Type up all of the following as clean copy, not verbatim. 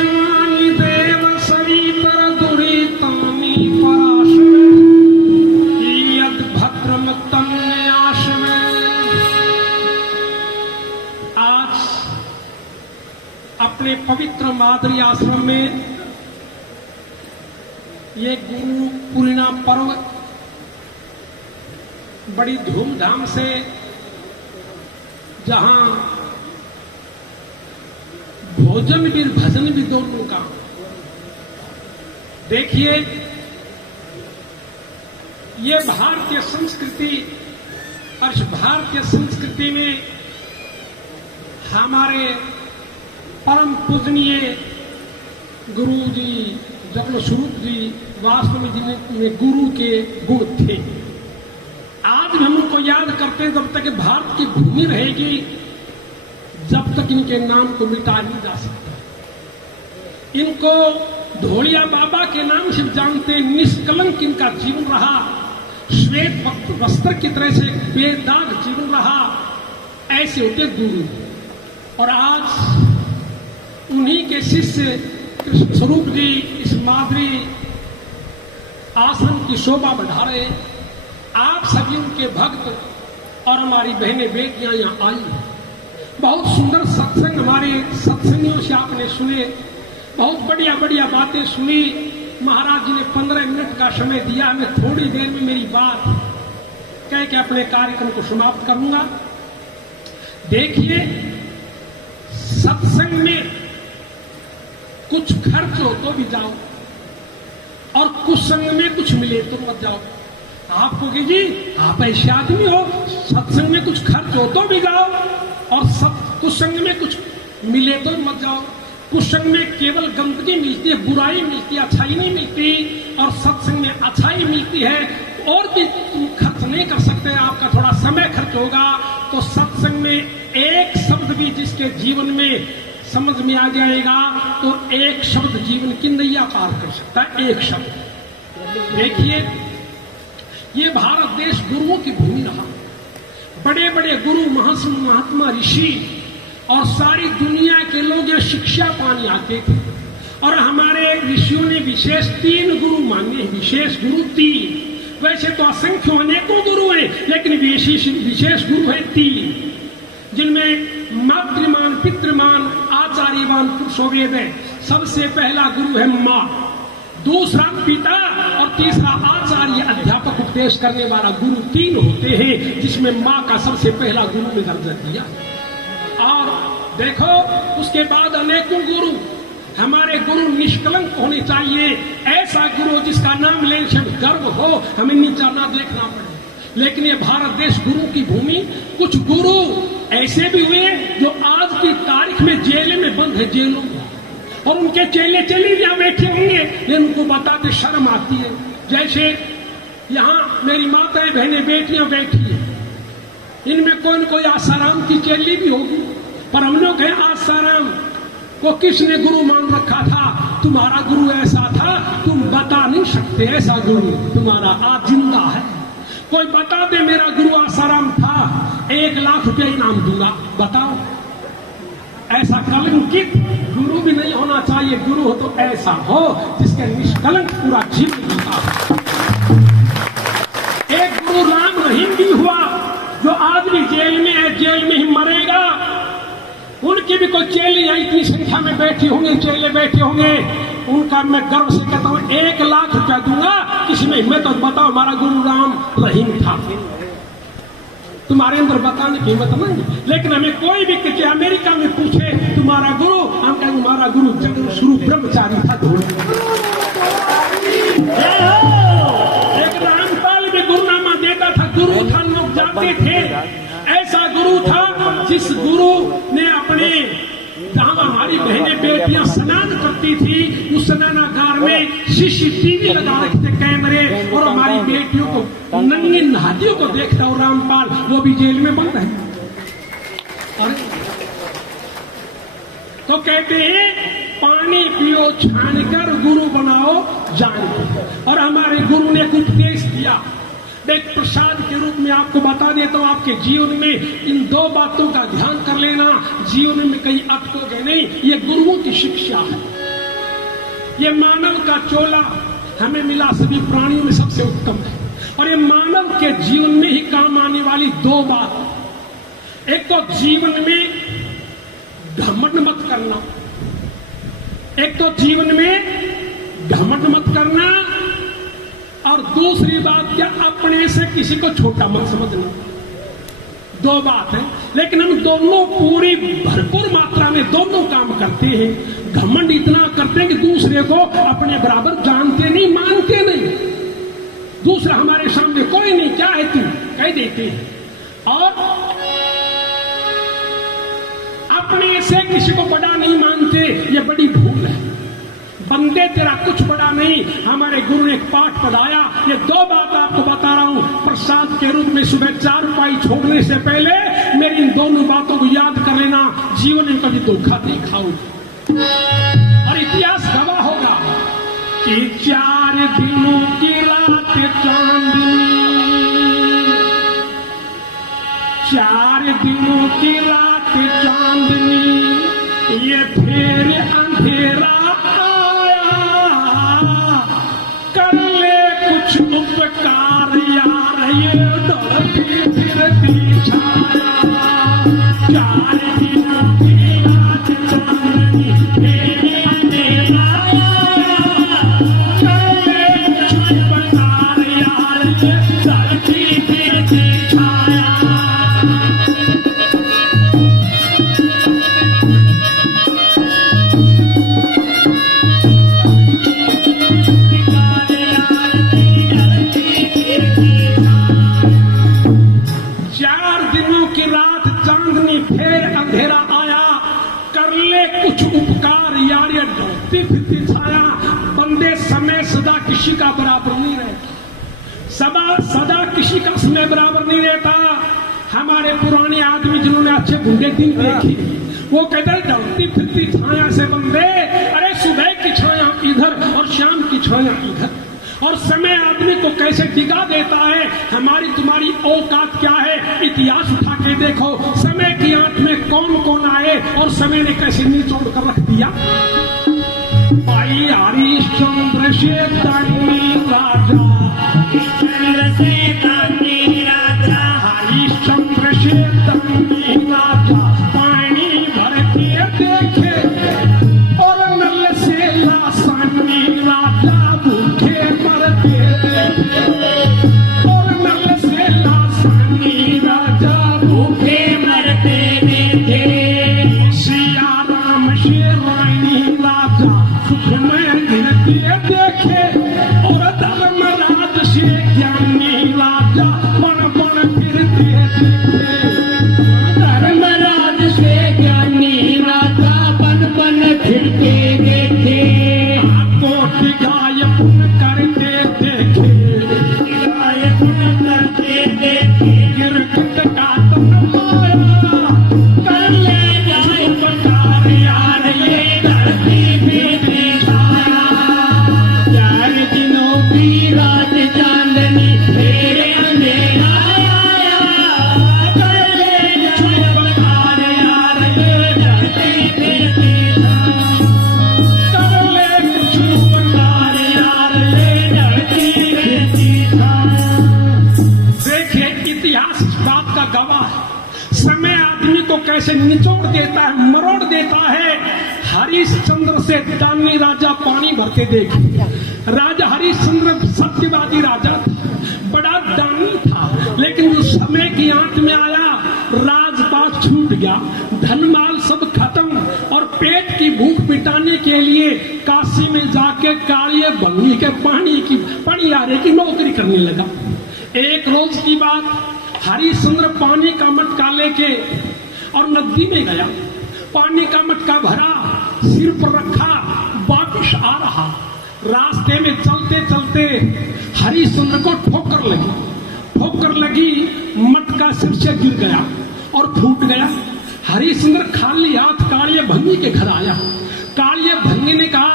आकाशवाणी देव सरितर दुरीतानि पराशवे यद भद्रमुक्तम न्यासवे। आज अपने पवित्र मादरी आश्रम में ये गुरु पूर्णिमा पर्व बड़ी धूमधाम से, जहां भोजन भी भजन भी दोनों का। देखिए, ये भारतीय संस्कृति और भारतीय संस्कृति में हमारे परम पूजनीय गुरु जी जगन स्वरूप जी वास्तव में जिनमें गुरु के गुण थे। आज भी हम उनको याद करते हैं। जब तक भारत की भूमि रहेगी, जब तक इनके नाम को मिटा नहीं जा सकता। इनको ढोलिया बाबा के नाम से जानते, निष्कलंक इनका जीवन रहा, श्वेत वस्त्र की तरह से बेदाग जीवन रहा। ऐसे होते गुरु। और आज उन्हीं के शिष्य कृष्ण स्वरूप जी इस मादरी आश्रम की शोभा बढ़ा रहे। आप सभी उनके भक्त और हमारी बहनें बेटियां यहाँ आई हैं। बहुत सुंदर सत्संग हमारे सत्संगियों से आपने सुने, बहुत बढ़िया बढ़िया बातें सुनी। महाराज जी ने 15 मिनट का समय दिया। मैं थोड़ी देर में मेरी बात कह के अपने कार्यक्रम को समाप्त करूंगा। देखिए, सत्संग में कुछ खर्च हो तो भी जाओ, और कुछ संग में कुछ मिले तो मत जाओ। आप कहोगे जी आप ऐसे आदमी हो, सत्संग में कुछ खर्च हो तो भी जाओ, और कुछ संग में कुछ मिले तो मत जाओ। कुछ संग में केवल गंदगी मिलती है, बुराई मिलती है, अच्छाई नहीं मिलती। और सत्संग में अच्छाई मिलती है। और भी तुम खर्च नहीं कर सकते, आपका थोड़ा समय खर्च होगा। तो सत्संग में एक शब्द भी जिसके जीवन में समझ में आ जाएगा, तो एक शब्द जीवन की नैया पार कर सकता है। एक शब्द। देखिए, ये भारत देश गुरुओं की भूमि रहा। बड़े बड़े गुरु, महात्मा, ऋषि और सारी दुनिया के लोग यहाँ शिक्षा पाने आते थे। और हमारे ऋषियों ने विशेष 3 गुरु मांगे। विशेष गुरु 3। वैसे तो असंख्य अनेकों गुरु हैं, लेकिन विशेष गुरु है 3, जिनमें मातृमान, पितृमान, आचार्यवान पुरुषो वेद है। सबसे पहला गुरु है माँ, दूसरा पिता, और तीसरा आचार्य, अध्यापक, उपदेश करने वाला। गुरु 3 होते हैं, जिसमें माँ का सबसे पहला गुरु ने दर्जा दिया। और देखो, उसके बाद अनेकों गुरु। हमारे गुरु निष्कलंक होने चाहिए। ऐसा गुरु जिसका नाम लेने से गर्व हो, हमें नीचा ना देखना पड़े। लेकिन ये भारत देश गुरु की भूमि। कुछ गुरु ऐसे भी हुए जो आज की तारीख में जेल में बंद है, जेलों में, और उनके चेले चेली यहाँ बैठे होंगे, लेकिन उनको बताते शर्म आती है। जैसे यहाँ मेरी माताएं, बहनें, बेटियां बैठी हैं, इनमें कोई न कोई आसाराम की चेली भी होगी। पर हम लोग हैं, आसाराम को किसने गुरु मान रखा था? तुम्हारा गुरु ऐसा था, तुम बता नहीं सकते। ऐसा गुरु तुम्हारा आज जिंदा है। कोई बता दे मेरा गुरु आसाराम था, 1 लाख रुपया इनाम दूंगा। बताओ। ऐसा कलंकित गुरु भी नहीं होना चाहिए। गुरु हो तो ऐसा हो जिसके निष्कलंक पूरा जीवन बीता। एक गुरु राम रहीम भी हुआ, जो आज भी जेल में है, जेल में ही मरेगा। उनकी भी कोई चेले यहाँ इतनी संख्या में बैठी होंगे, चेले बैठे होंगे। उनका मैं गर्व से कहता हूँ 1 लाख रुपया दूंगा, किसी में हिम्मत तो बताओ हमारा गुरु राम रहीम था। तुम्हारे अंदर बताने की हिम्मत नहीं। लेकिन हमें कोई भी किसी अमेरिका में पूछे तुम्हारा गुरु, हम कहेंगे हमारा गुरु जगन स्वरूप ब्रह्मचारी था। एक रामपाल भी गुरुनामा देता था, गुरु था, लोग जाते थे। ऐसा गुरु था जिस गुरु ने अपने, जहां हमारी बहनें बेटियां स्नान करती थी, उस स्नानागार में CCTV लगा रखते, कैमरे, और हमारी बेटियों को, नंगी नहादियों को देखता। और रामपाल वो भी जेल में बंद है। अरे तो कहते हैं पानी पियो छानकर, गुरु बनाओ जान। और हमारे गुरु ने कुछ उपदेश दिया। एक प्रसाद के रूप में आपको बता देता हूं, आपके जीवन में इन 2 बातों का ध्यान कर लेना। जीवन में कहीं अटकोगे नहीं। ये गुरुओं की शिक्षा है। ये मानव का चोला हमें मिला सभी प्राणियों में सबसे उत्तम है। और ये मानव के जीवन में ही काम आने वाली दो बात, एक तो जीवन में घमंड मत करना, एक तो जीवन में घमंड मत करना, और दूसरी बात क्या, अपने से किसी को छोटा मत समझना। दो बात है, लेकिन हम दोनों पूरी भरपूर मात्रा में दोनों काम करते हैं। घमंड इतना करते हैं कि दूसरे को अपने बराबर जानते नहीं, मानते नहीं। दूसरा हमारे सामने कोई नहीं, क्या है तू, कह देते हैं। और अपने से किसी को बड़ा नहीं मानते, ये बड़ी भूल है। बंदे तेरा कुछ बड़ा नहीं। हमारे गुरु ने एक पाठ पढ़ाया, ये दो बात आपको बता रहा हूं प्रसाद के रूप में। सुबह 4 रुपये छोड़ने से पहले मेरी इन दोनों बातों को याद कर लेना, जीवन में कभी धोखा नहीं खाओ। और इतिहास गवाह होगा कि 4 दिनों की रात चांदनी, 4 दिनों की रात चांदनी, ये फिर अंधेरा उपकार यार, ये डरती फिरती छाया। 4 दिनों की रात चांदनी, मेरे अंधेरा चले कुछ उपकार यार, ये डरती फिरती छाया। बंदे समय सदा किसी का बराबर नहीं रहता, सदा किसी का समय बराबर नहीं रहता। हमारे पुराने आदमी जिन्होंने अच्छे बुरे दिन देखे, वो कहते हैं डरती फिरती छाया से बंदे, अरे सुबह की छाया इधर और शाम की छाया इधर। और समय आदमी को कैसे डिगा देता है, हमारी तुम्हारी औकात क्या है, इतिहास उठा के देखो। समय की आंख में कौन कौन आए और समय ने कैसे निचोड़ कर रख दिया। भाई हरिश्चंद्र से तानी राजा, हरिश्चंद्र से तानी राजा, हरिश्चंद्र से तानी राजा, पानी भर के देखे और नल से लासानी राजा, भूखे मरते देखे और नल से लासानी राजा, भूखे मरते देखे। सिया राम से रानी राजा, सुख में गिरते देखे और धर्मराज से ज्ञानी राजा, बन बन फिरते देखे। धर्मराज से ज्ञानी राजा, बन बन फिरते देखे। कोटि गाय पुण्य करते देखे, गाय पुण्य करते देखे। गिरगिट का तुम माया कर ले जाए पकार यार, ये धरती फिरती छाया। 4 दिनों की रात चांदनी, मेरे अंधेरा आया, कर ले जाए पकार यार, ये धरती फिरती छाया। कर ले कुछ पकार यार, ये धरती फिरती छाया। देखिए इतिहास इस बात का गवाह है, समय आदमी को कैसे निचोड़ देता है, मरोड़ देता है। हरिश्चंद्र से दानी राजा पानी भरते देखे। राजा हरिश्चंद्र सत्यवादी राजा था, बड़ा दानी था, लेकिन जो समय की आंख में आया, राजपाट छूट गया, धनमाल सब खत्म, और पेट की भूख मिटाने के लिए काशी में जाके कालिए भंगी के पनियारे की नौकरी करने लगा। एक रोज की बात, हरिश्चंद्र पानी का मटका लेके और नदी में गया, पानी का मटका भरा, सिर पर रखा, वापिस आ रहा। रास्ते में चलते चलते हरिश्चंद्र को ठोकर लगी, मटका सिर से गिर गया और फूट गया। हरिश्चंद्र खाली हाथ कालिए भंगी के घर आया। कालिए भंगी ने कहा,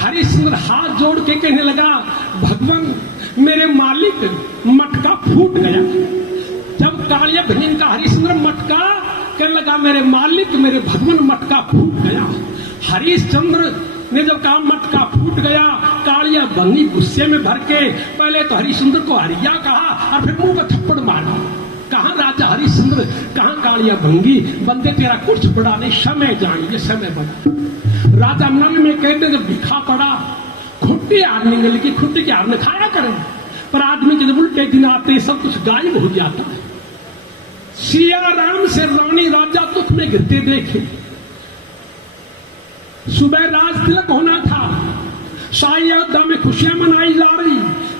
हरिश्चंद्र हाथ जोड़ के कहने लगा, भगवान मेरे मालिक, मटका फूट गया। जब कालिया भंगी का हरिश्चंद्र मटका कहने लगा, मेरे मालिक मेरे भगवान, मटका फूट गया। हरिश्चंद्र ने जब कहा मटका फूट गया, कालिया भंगी गुस्से में भर के पहले तो हरिश्चंद्र को हरिया कहा और फिर मुंह पर थप्पड़ मारा। कहां राजा हरिश्चंद्र, कहां कालिया भंगी, बंदे तेरा कुछ बड़ा नहीं, समय जानिए समय बड़ा। राजा नल में कहते जब भिखा पड़ा, खुट्टी हार निकल की, खुट्टी के हार में खाया करें, पर आदमी के जब उल्टे दिन आते सब कुछ गायब हो जाता है। सिया राम से रानी राजा दुख में गिरते देखे। सुबह राज तिलक होना था, शाही अयोध्या में खुशियां मनाई जा रही,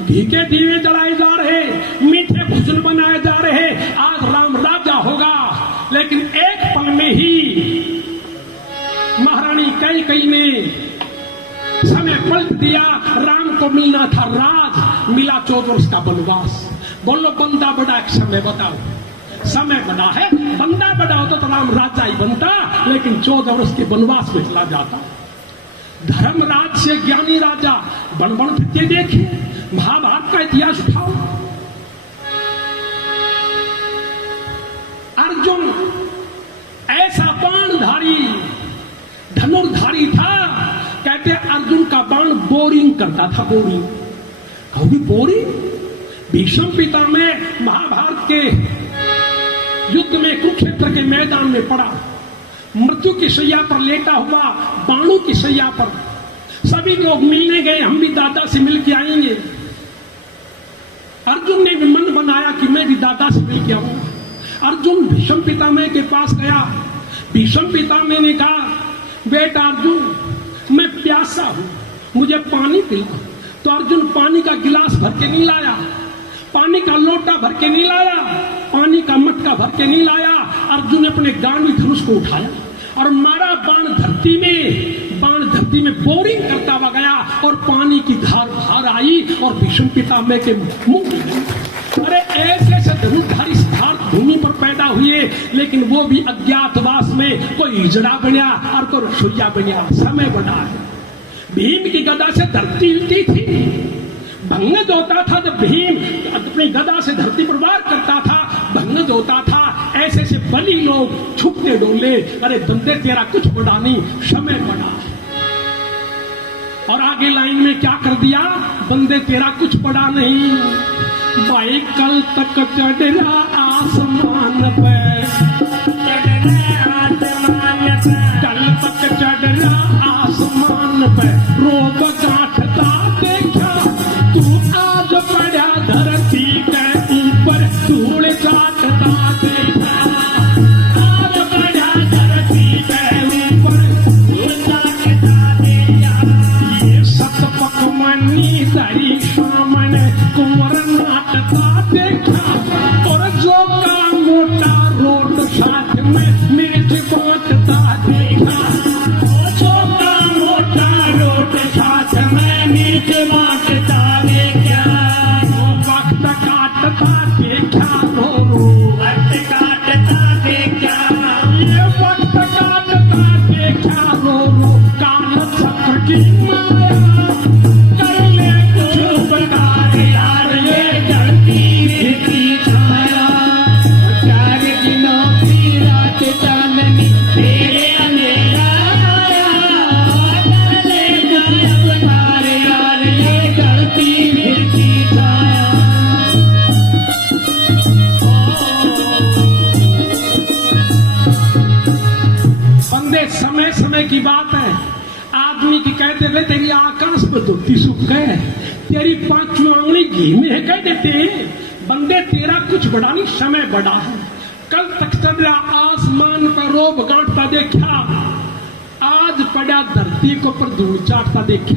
घी के दीवे जलाए जा रहे, मीठे भोजन बनाए जा रहे, आज राम राजा होगा। लेकिन एक पल में ही महारानी कैकेयी ने समय पलट दिया। राम को मिलना था राज, मिला 14 वर्ष का वनवास। बोलो बंदा बड़ा एक समय बताओ, समय बड़ा है, बंदा बड़ा होता तो राम राजा ही बनता, लेकिन 14 वर्ष के वनवास में चला जाता। धर्मराज से ज्ञानी राजा बन बन फिरते देखे। महाभारत का इतिहास उठाओ, अर्जुन ऐसा बाणधारी धनुर्धारी था, कहते अर्जुन का बाण बोरिंग करता था, बोरिंग। कभी बोरिंग? भीष्म पितामह महाभारत के युद्ध में कुरुक्षेत्र के मैदान में पड़ा, मृत्यु की सैया पर लेटा हुआ, बाणों की सैया पर। सभी लोग मिलने गए, हम भी दादा से मिल के आएंगे। अर्जुन ने भी मन बनाया कि मैं भी दादा से मिल के आऊंगा। अर्जुन भीष्म पितामह के पास गया। भीष्म पितामह ने कहा, बेटा अर्जुन मैं प्यासा हूं, मुझे पानी पिला। तो अर्जुन पानी का गिलास भर के नहीं लाया, पानी का लोटा भर के नहीं लाया, पानी का मटका भर के नहीं लाया। अर्जुन ने अपने गांडी धनुष को उठाया और मारा बाण धरती में। बाण धरती में बोरिंग करता हुआ गया और पानी की धार बाहर आई और भीष्म पितामह के मुंह में गई। अरे ऐसे ऐसे धनुर्धारी सिद्धार्थ भूमि पर पैदा हुए, लेकिन वो भी अज्ञातवास में, कोई हिजड़ा बनिया और कोई रसोईया बनिया। समय बना है। भीम की गदा से धरती हिलती थी, भंगज होता था जब भीम अपनी गदा से धरती पर वार करता था, भंगज होता था। ऐसे ऐसे बली लोग छुपते डोले, अरे बंदे तेरा कुछ बड़ा नहीं, समय बड़ा है। और आगे लाइन में क्या कर दिया, बंदे तेरा कुछ बड़ा नहीं, भाई कल तक चढ़ा आसमान पे, कल तक चढ़ा आसमान पे, रोब गांठता देखा, तू आज पड़ा धरती के ऊपर, धूल चाटता देखा, आज पड़ा धरती के ऊपर, धूल चाटता देखा। ये सतपक मनी दरी सामन कुंवर नाटता देखा, और जो का मोटा रोड साथ में मिर्च बांटता देखा, जो का मोटा रोड साथ में मिर्च बांटता देखा, वक्त काटता देखा, रो रो वक्त काटता देखा, ये वक्त काटता देखा, रो रो काल चक्र की माया, कर ले कुछ प्रकार यार, ये धरती की छाया, 4 दिनों की रात चांदनी तेरे अंधेरा आया, कर ले कुछ प्रकार यार, ये धरती की छाया। बंदे समय समय की बात है। आदमी की कहते थे तेरी आकाश पर धोती सूख गए, तेरी 5 आंगली घी में है, कह देते हैं। बंदे तेरा कुछ बड़ा नहीं, समय बड़ा है। कल तक चंद्रा आसमान पर रोब गांठता देखा, आज पड़ा धरती को पर धूल चाटता देखा,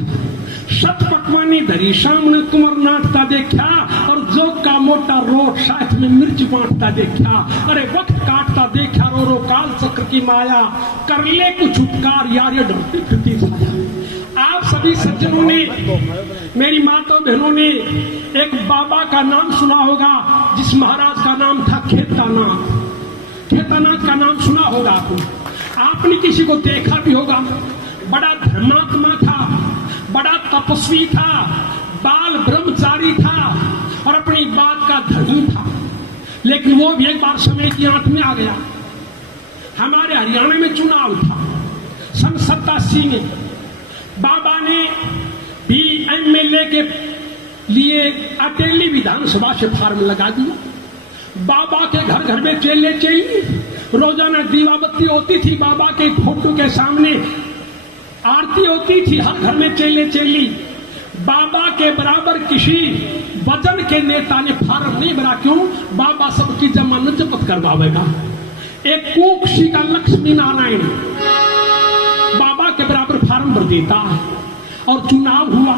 शत पकवानी धरी सामने कुंवर नाटता देखा, और जो का मोटा रोट साथ में मिर्च बांटता देखा, अरे वक्त काटता देखा, रो रो काल चक्र की माया, कर ले कुछ उपकार यार, ये डरती फिरती छाया। आप सभी सज्जनों ने, मेरी माता बहनों ने एक बाबा का नाम सुना होगा, जिस महाराज का नाम था खेतानाथ। खेतानाथ का नाम सुना होगा आपने किसी को देखा भी होगा। बड़ा धर्मात्मा था, बड़ा तपस्वी था, बाल ब्रह्मचारी था और अपनी बात का धनी था। लेकिन वो भी एक बार समय की आंख में आ गया। हमारे हरियाणा में चुनाव था, सन 87 में बाबा ने भी एमएलए के लिए अटेली विधानसभा से फार्म लगा दिया। बाबा के घर घर में चेले चेली, रोजाना दीवाबत्ती होती थी, बाबा के फोटो के सामने आरती होती थी, हर घर में चेले चेली। बाबा के बराबर किसी वजन के नेता ने फार्म नहीं भरा। क्यों? बाबा सबकी जमानत जब्त करवाएगा। एक कुक्षी का लक्ष्मी नारायण बाबा के बराबर फार्म भर देता है और चुनाव हुआ।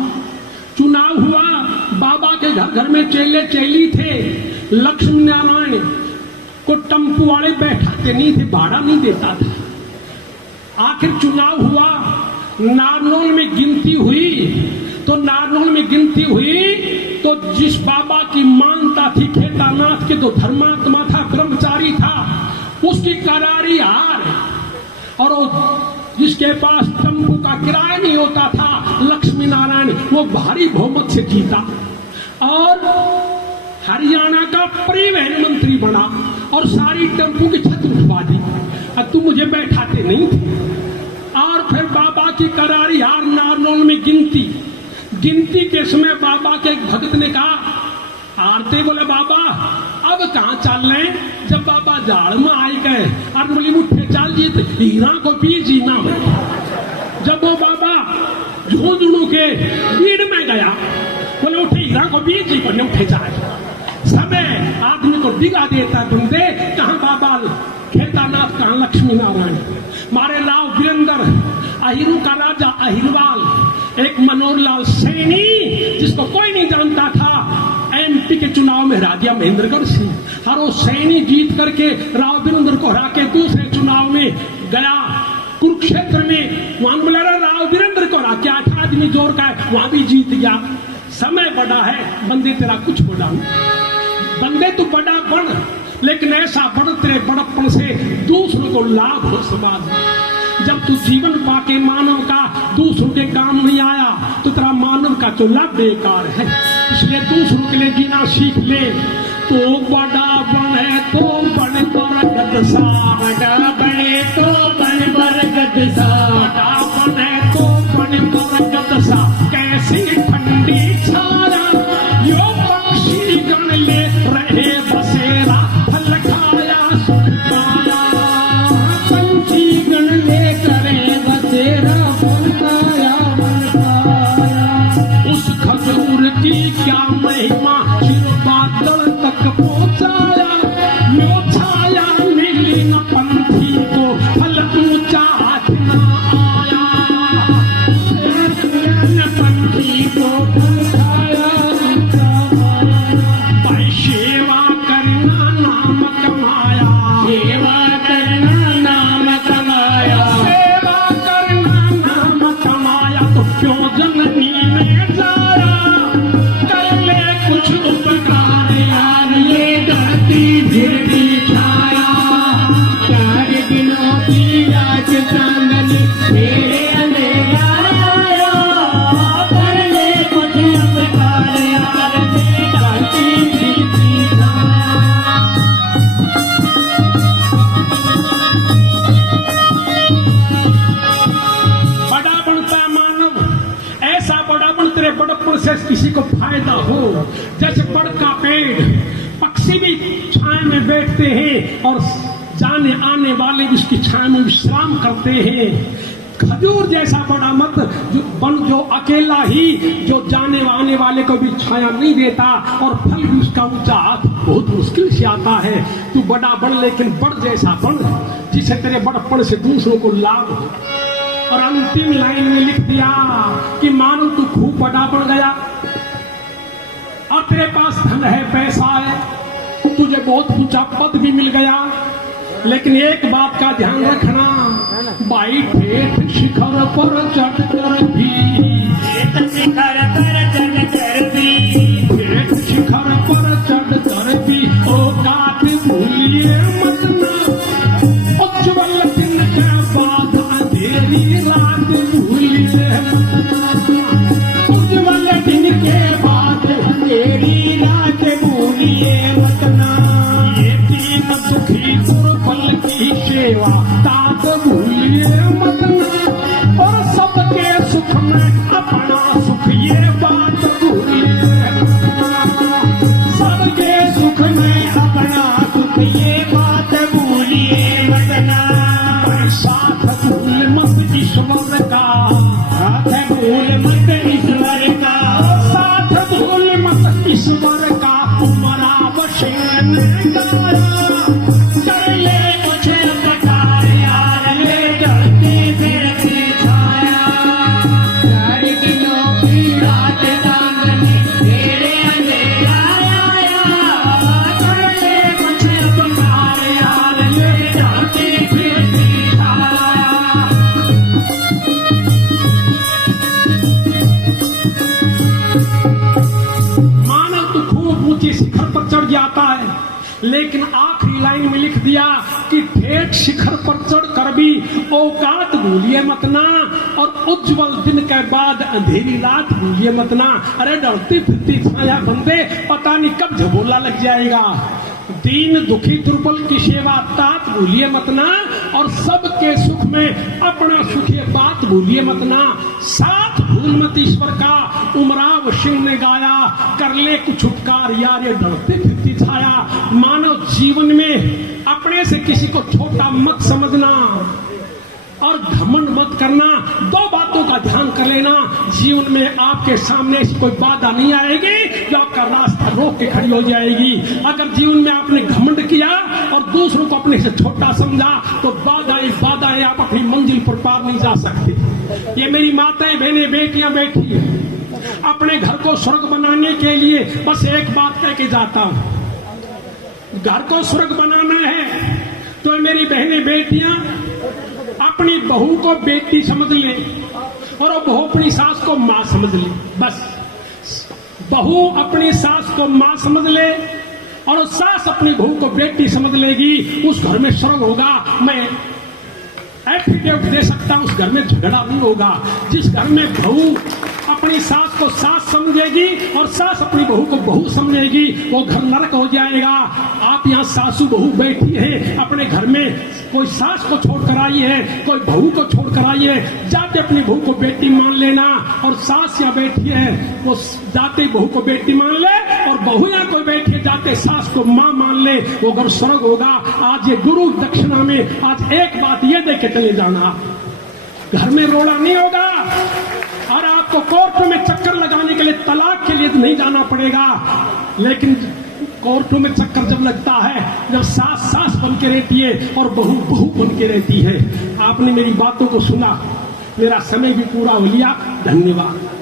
बाबा के घर घर में चेले चेली थे। लक्ष्मी नारायण को टेम्पू वाले बैठाते नहीं थे, भाड़ा नहीं देता था। आखिर चुनाव हुआ, नारनौल में गिनती हुई तो जिस बाबा की मानता थी, केदारनाथ के जो धर्मात्मा था, ब्रह्मचारी था, उसकी करारी हार, और जिसके पास टेम्पू का किराया नहीं होता था, लक्ष्मी नारायण, वो भारी बहुमत से जीता और हरियाणा का परिवहन मंत्री बना और सारी टेम्पू की छत उठवा दी। अब तुम मुझे बैठाते नहीं थे। और फिर बाबा की करारी हार, नारनौल में गिनती के समय बाबा के एक भक्त ने कहा, आरते बोले बाबा अब कहाँ चल रहे? जब बाबा झाड़ में आई गए और बोली उठे चल जी हीरा को भी जीना है। जब वो बाबा झुंझुनू के भीड़ में गया, बोले उठे हीरा को भी जी पर उठे जाए। समय आदमी को दिखा देता है, बंदे कहाँ बाबा केदारनाथ, कहाँ लक्ष्मी नारायण। मारे राव वीरेंद्र, अहिरू का राजा अहिरवाल, एक मनोहर लाल सैनी जिसको कोई नहीं जानता था, एमपी के चुनाव में हरा दिया महेंद्रगढ़ सिंह। और वो सैनी जीत करके राव वीरेंद्र को हरा के दूसरे चुनाव में गया कुरुक्षेत्र में, वहां बोला राव वीरेंद्र को हरा के 8 आदमी जोर का है, वहां भी जीत गया। समय बड़ा है, बंदे तेरा कुछ बड़ा नहीं। बंदे तू बड़ा बन, लेकिन ऐसा बड़ तेरे बड़प्पन से दूसरों को लाभ हो समाज में। जब तू जीवन पाके मानव का दूसरों के काम नहीं आया तो तेरा मानव का तो लाभ बेकार है। इसलिए दूसरों के लिए जीना सीख ले। तो बड़ा बने तो बड़े बरगद सा, बड़ा बने तो बड़े बरगद सा, बड़ा बने तो बड़े बरगद सा, कैसी ठंडी छाया यो पक्षी गण ले रहे बसेरा, फल खाया सुख पाया, पंछी गण ले करे बसेरा, फल खाया मन पाया। उस खजूर की क्या महिमा, चिर बादल तक पहुंचाया, यो छाया मिली न पंथी को, फल ऊंचा हाथ न आया, न पंथी को फल खाया ऊंचा आया। भाई सेवा करना नाम कमाया, सेवा करना नाम कमाया, सेवा करना नाम कमाया, तो क्यों जननी में जाया, कर ले कुछ उपकार यार, ये धरती फिर भी छाया। 4 दिनों की रात चांदनी मेरे अंधेरा आया, कर ले कुछ उपकार यार, ये धरती फिर भी छाया। बड़ा बनता है मानव, ऐसा बड़ा बन तेरे बड़प्पन से किसी को फायदा हो। जैसे बड़ का पेड़, पक्षी भी छाया में बैठते हैं और जाने आने वाले उसकी छाया में विश्राम करते हैं। खजूर जैसा बड़ा मत जो अकेला ही जो जाने आने वाले को भी छाया नहीं देता और फल भी उसका ऊंचा हाथ बहुत मुश्किल से आता है। तू बड़ा बन, लेकिन बड़ जैसा बन जिसे तेरे बड़प्पन से दूसरों को लाभ हो। और अंतिम लाइन में लिख दिया कि मानो तू खूब बड़ा बन गया और तेरे पास धन है, पैसा है, तुझे बहुत ऊंचा पद भी मिल गया, लेकिन एक बात का ध्यान रखना, भाई ठेठ शिखर पर चढ़ कर भी, ठेठ शिखर पर चढ़ कर भी, ठेठ शिखर पर चढ़ कर भी औकात भूलिए मत ना, उज्ज्वल दिन के बाद अंधेरी रात भूलिए मत ना, उज्ज्वल दिन के बाद अंधेरी रात भूलिए मत ना, ये दीन दुखी दुर्बल की सेवा तात भूलिए मत ना। लेकिन आखिरी लाइन में लिख दिया कि ठेठ शिखर पर चढ़ कर भी औकात भूलिए मत ना, और उज्जवल दिन के बाद अंधेरी रात भूलिए मत ना। अरे डरती फिरती छाया बंदे, पता नहीं कब झबोला लग जाएगा। दीन दुखी दुर्बल की सेवा तात भूलिए मत ना, और सबके सुख में अपना सुख ये बात भूलिए मत ना। साथ भूल मत ईश्वर का, उमराव सिंह ने गाया, कर ले कुछ उपकार यार ये डरती फिरती छाया। मानव जीवन में अपने से किसी को छोटा मत समझना और घमंड मत करना। दो बातों का ध्यान कर लेना, जीवन में आपके सामने ऐसी कोई बाधा नहीं आएगी जो आपका रास्ता रोक के खड़ी हो जाएगी। अगर जीवन में आपने घमंड किया और दूसरों को अपने से छोटा समझा तो बाधाएं आप अपनी मंजिल पर पार नहीं जा सकते। ये मेरी माताएं बहनें बेटियां बैठी है, अपने घर को स्वर्ग बनाने के लिए बस एक बात कह के जाता हूं, घर को स्वर्ग बनाना है तो मेरी बहनें बेटियां अपनी बहू को बेटी समझ ले और वो बहू अपनी सास को मां समझ ले। बस बहू अपनी सास को मां समझ ले और सास अपनी बहू को बेटी समझ लेगी, उस घर में स्वर्ग होगा। मैं एफिडेविट दे सकता हूं, उस घर में झगड़ा नहीं होगा। जिस घर में बहू अपनी सास को सास समझेगी और सास अपनी बहू को बहू समझेगी, वो घर नरक हो जाएगा। आप यहाँ सासू बहू बैठी है अपने घर में, कोई सास को छोड़कर आई है, कोई बहू को छोड़कर आई है, जाते अपनी बहू को बेटी मान लेना, और सास यहाँ बैठी है वो जाते बहू को बेटी मान ले, और बहू यहाँ कोई बैठी है जाते सास को माँ मान ले, वो घर स्वर्ग होगा। आज ये गुरु दक्षिणा में आज एक बात ये देख के चले जाना, घर में रोड़ा नहीं होगा और आपको कोर्ट में चक्कर लगाने के लिए तलाक के लिए नहीं जाना पड़ेगा। लेकिन कोर्टों में चक्कर जब लगता है जब सास सास बन के रहती है और बहू बहू बन के रहती है। आपने मेरी बातों को सुना, मेरा समय भी पूरा हो लिया। धन्यवाद।